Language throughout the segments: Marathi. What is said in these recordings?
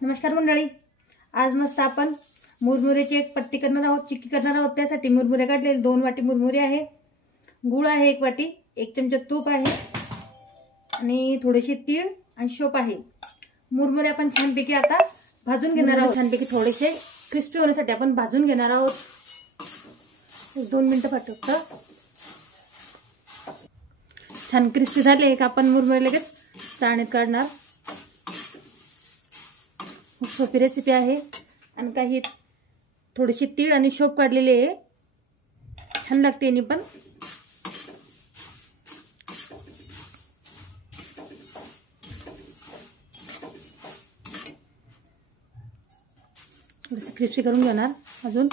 नमस्कार मंडळी, आज मस्त आपण मुरमुऱ्याची एक पट्टी करणार आहोत, चिक्की करणार आहोत। त्यासाठी मुरमुरे काढलेले 2 वाटी मुरमुरे आहे, गूळ आहे 1 वाटी, 1 चमचा तूप आहे आणि थोडेसे तीळ आणि शोप आहे। मुरमुरे आपण छानपैकी आता भाजून घेणार आहोत। छानपैकी थोडेसे क्रिस्पी होण्यासाठी आपण भाजून घेणार आहोत। 2 मिनिटं पाठवतो। छान क्रिस्पी झाले का आपण मुरमुरे लगेच चाळणीत काढणार। खूप सोपी रेसिपी आहे आणि काही थोडीशी तीळ आणि शोप काढलेले आहे, छान लागते आणि पण थोडीशी क्रिस्पी करून घेणार। अजून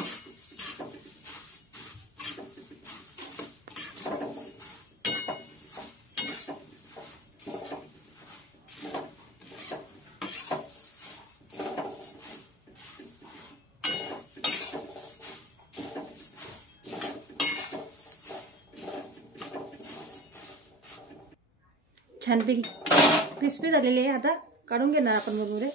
छानपैकी क्रिस्पी झालेले आहे। आता काढून घेणार आपण मुरमुरे।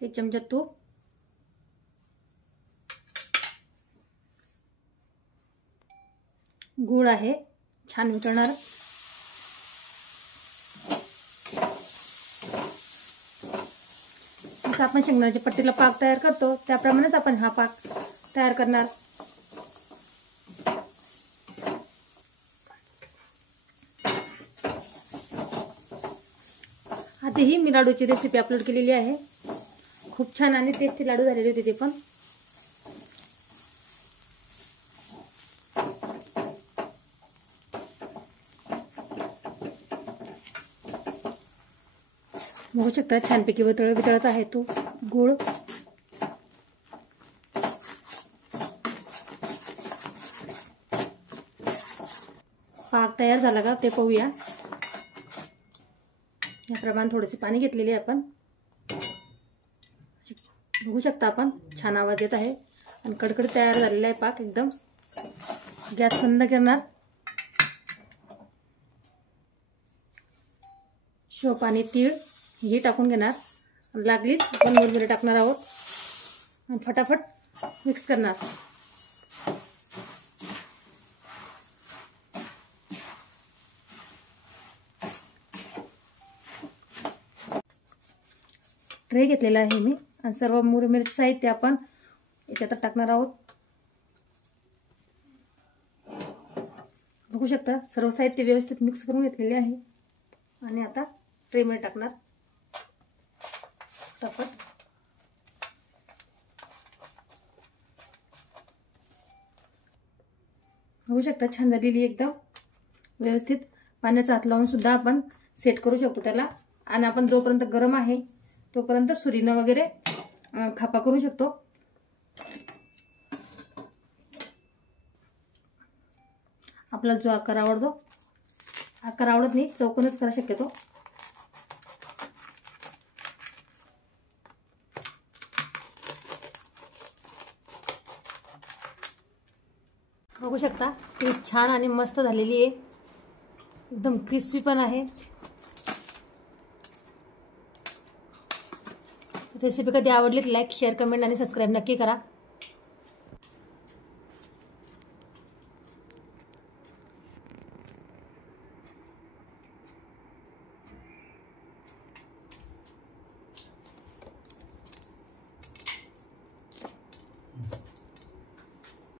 एक चमचा तूप, गूळ आहे, छान वितळणार। जसं आपण शेंगदाण्याच्या पट्टीला पाक तयार करतो त्याप्रमाणेच आपण हा पाक तयार करणार। आधीही मी लाडूची रेसिपी अपलोड केलेली आहे, खूप छान आणि टेस्टी लाडू झालेले होते ते पण। बघू शकता छानपैकी वितळत आहे तो गूळ। पाक तयार झाला का ते पाहूया। याप्रमाणे थोडेसे पाणी घेतलेले आपण, बघू शकता आपण, छान आवाज येत आहे आणि कडकडीत तयार झालेला आहे पाक एकदम। गॅस बंद करणार। शोप आणि तीळ हे टाकून घेणार, लागलीच आपण मुरमुरे टाकणार आहोत आणि फटाफट मिक्स करणार। ट्रे घेतलेला आहे मी आणि सर्व मुरमुरेचे साहित्य आपण याच्यात टाकणार आहोत। बघू शकता सर्व साहित्य व्यवस्थित मिक्स करून घेतलेले आहे आणि आता ट्रे मध्ये टाकणार फटाफट। बघू शकता छान झालेली एकदम व्यवस्थित। पाण्याचा हात लावून सुद्धा आपण सेट करू शकतो त्याला आणि आपण जोपर्यंत गरम आहे तोपर्यंत सुरीनं वगैरे खापा करू शकतो। आपल्याला जो आकार आवडतो, आकार आवडत नाही चौकोनच करा शक्यतो। बघू शकता ती छान आणि मस्त झालेली आहे, एकदम क्रिस्पी पण आहे। रेसिपी कधी आवडली लाईक, शेअर, कमेंट आणि सबस्क्राईब नक्की करा।